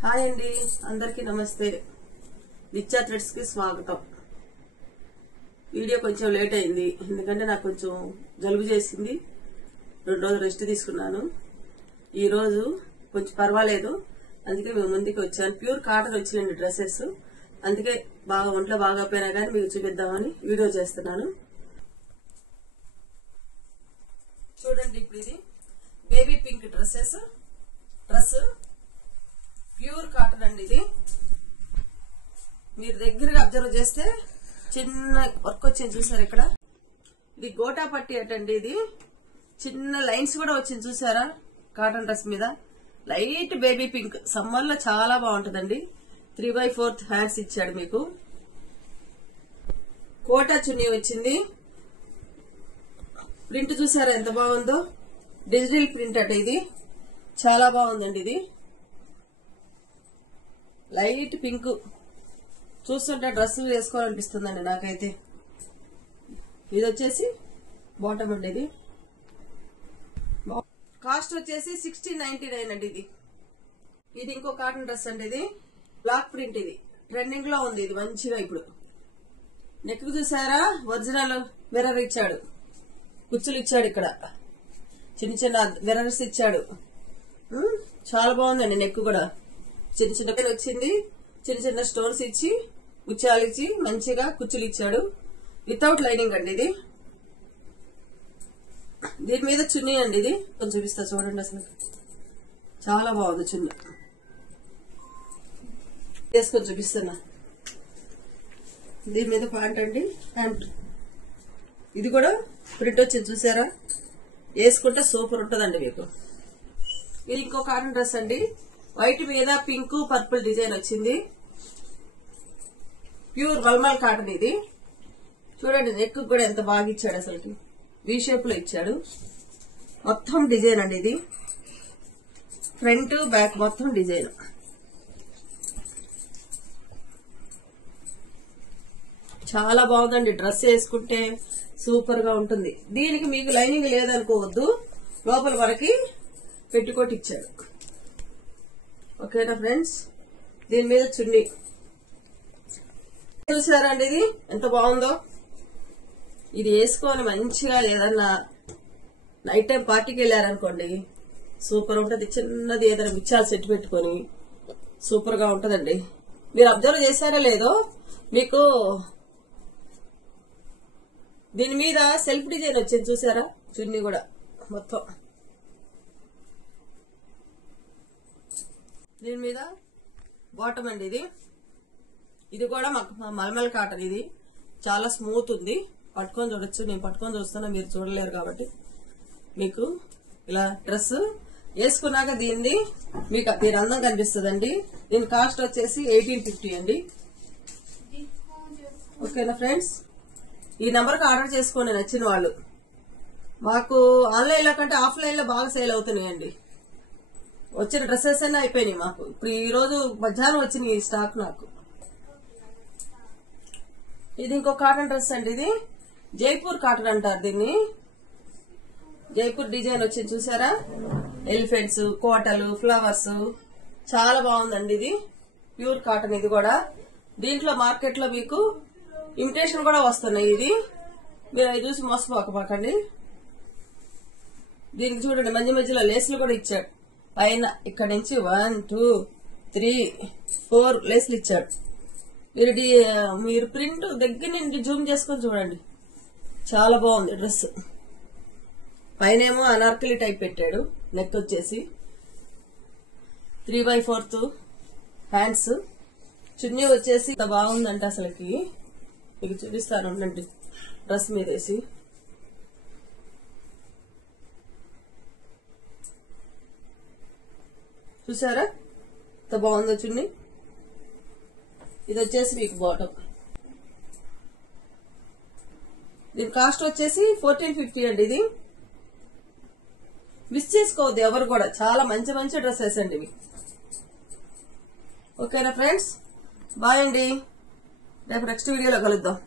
Hi అండి, అందరికీ నమస్తే. నిత్యా థ్రెడ్స్ కి స్వాగతం. వీడియో కొంచెం లేట్ అయింది, ఎందుకంటే నాకు కొంచెం జలుబు చేసింది. 2 రోజులు రెస్ట్ తీసుకున్నాను. ఈ రోజు కొంచెం పర్వాలేదు, అందుకే మేము ముందుకు వచ్చాను. ప్యూర్ కాటన్ వచ్చిందండి డ్రెస్సెస్, అందుకే ఒంట్లో బాగా పోయినా కానీ మీకు చూపిద్దామని వీడియో చేస్తున్నాను. చూడండి, ఇప్పుడు ఇది baby pink dress pure cotton అండి. ఇది మీరు దగ్గరగా అబ్జర్వ్ చేస్తే చిన్న వర్క్ వచ్చింది, చూసారు ఇక్కడ. ఇది గోటా పట్టి అటండి. ఇది చిన్న లైన్స్ కూడా వచ్చింది, చూసారా? కాటన్ డ్రెస్ మీద లైట్ బేబీ పింక్. సమ్మర్ లో చాలా బాగుంటుందండి. 3/4 హ్యాండ్స్ ఇచ్చాడు మీకు. కోటా చున్నీ వచ్చింది. ప్రింట్ చూసారా ఎంత బాగుందో? డిజిటల్ ప్రింట్ అట. ఇది చాలా బాగుందండి. ఇది లైట్ పింక్, చూస్తుంటే డ్రెస్ వేసుకోవాలనిపిస్తుందండి నాకైతే. ఇది వచ్చేసి బాటమ్ అండి. ఇది కాస్ట్ వచ్చేసి 1699 అండి. ఇది ఇంకో కాటన్ డ్రెస్ అండి. ఇది బ్లాక్ ప్రింట్. ఇది ట్రెండింగ్ లో ఉంది. ఇది మంచిగా ఇప్పుడు నెక్ చూసారా? ఒరిజినల్ మిర్రర్ ఇచ్చాడు, కుచ్చులు ఇచ్చాడు, ఇక్కడ చిన్న చిన్న మిర్రర్స్ ఇచ్చాడు. చాలా బాగుందండి. నెక్ కూడా చిన్న చిన్న వచ్చింది, చిన్న చిన్న స్టోన్స్ ఇచ్చి ముత్యాలు ఇచ్చి మంచిగా కుచ్చులు ఇచ్చాడు. వితౌట్ లైనింగ్ అండి. ఇది దీని మీద చున్నీ అండి. ఇది కొంచెం చూపిస్తా చూడండి. అసలు చాలా బాగుంది చున్నీ. వేసుకొని చూపిస్తున్నా. దీని మీద ప్యాంట్ అండి. ప్యాంట్ ఇది కూడా ప్రింట్ వచ్చింది, చూసారా? వేసుకుంటే సూపర్ ఉంటుందండి మీకు. ఇది ఇంకో కాటన్ డ్రెస్ అండి. వైట్ మీద పింక్ పర్పుల్ డిజైన్ వచ్చింది. ప్యూర్ వల్మల్ కాటన్. ఇది చూడండి, నెక్ కూడా ఎంత బాగా ఇచ్చాడు. అసలు వి షేప్ లో ఇచ్చాడు. మొత్తం డిజైన్ అండి. ఇది ఫ్రంట్ బ్యాక్ మొత్తం డిజైన్. చాలా బాగుందండి. డ్రెస్ వేసుకుంటే సూపర్ గా ఉంటుంది. దీనికి మీకు లైనింగ్ లేదనుకోవద్దు, లోపల వరకు పెట్టుకోటి ఇచ్చాడు. ఓకేనా ఫ్రెండ్స్? దీని మీద చున్నీ చూసారా అండి? ఇది ఎంత బాగుందో. ఇది వేసుకొని మంచిగా ఏదన్నా నైట్ టైం పార్టీకి వెళ్ళారనుకోండి, సూపర్ ఉంటది. చిన్నది ఏదైనా మిచ్చాలు సెట్ పెట్టుకొని సూపర్ గా ఉంటదండి. మీరు అబ్జర్వ్ చేశారా లేదో, మీకు దీని మీద సెల్ఫ్ డిజైన్ వచ్చింది, చూసారా? చున్నీ కూడా మొత్తం. దీని మీద బాటమ్ అండి. ఇది కూడా మల్మల్ కాటన్. ఇది చాలా స్మూత్ ఉంది. పట్టుకొని చూడొచ్చు. నేను పట్టుకొని చూస్తున్నా, మీరు చూడలేరు కాబట్టి. మీకు ఇలా డ్రెస్ వేసుకున్నాక దీన్ని మీకు దీని అందం కనిపిస్తుందండి. దీని కాస్ట్ వచ్చేసి 1850 అండి. ఓకేనా ఫ్రెండ్స్? ఈ నెంబర్ కి ఆర్డర్ చేసుకోండి నచ్చిన వాళ్ళు. మాకు ఆన్లైన్ లో కంటే ఆఫ్లైన్ లో బాగా సేల్ అవుతున్నాయండి. వచ్చిన డ్రెస్సెస్ అన్నీ అయిపోయినాయి మాకు. ఇప్పుడు ఈ రోజు మధ్యాహ్నం వచ్చింది ఈ స్టాక్ నాకు. ఇది ఇంకో కాటన్ డ్రెస్ అండి. ఇది జైపూర్ కాటన్ అంటారు దీన్ని. జైపూర్ డిజైన్ వచ్చింది, చూసారా? ఎలిఫెంట్స్, కోటలు, ఫ్లవర్స్ చాలా బాగుందండి. ఇది ప్యూర్ కాటన్. ఇది కూడా దీంట్లో మార్కెట్ లో మీకు ఇమిటేషన్ కూడా వస్తున్నాయి. ఇది మీరు అవి చూసి మోసపోకండి. దీనికి చూడండి, మధ్య మధ్యలో లేసులు కూడా ఇచ్చాడు. పైన ఇక్కడ నుంచి 1 2 3 4 లేసులు ఇచ్చాడు. మీరు ప్రింట్ దగ్గర నుంచి జూమ్ చేసుకొని చూడండి. చాలా బాగుంది డ్రెస్. పైనేమో అనార్కలి టైప్ పెట్టాడు. నెక్ వచ్చేసి 3/4 హ్యాండ్స్. చున్నీ వచ్చేసి ఇంత బాగుందంటే అసలుకి మీకు చూపిస్తాను ఉండండి. డ్రెస్ మీద వేసి చూసారా ఎంత బాగుందో చున్నీ. ఇది వచ్చేసి మీకు బాటమ్. దీని కాస్ట్ వచ్చేసి 1450 అండి. ఇది మిస్ చేసుకోవద్దు ఎవరు కూడా. చాలా మంచి మంచి డ్రెస్సెస్ అండి ఇవి. ఓకేనా ఫ్రెండ్స్? బాయ్ అండి. రేపు నెక్స్ట్ వీడియోలో కలుద్దాం.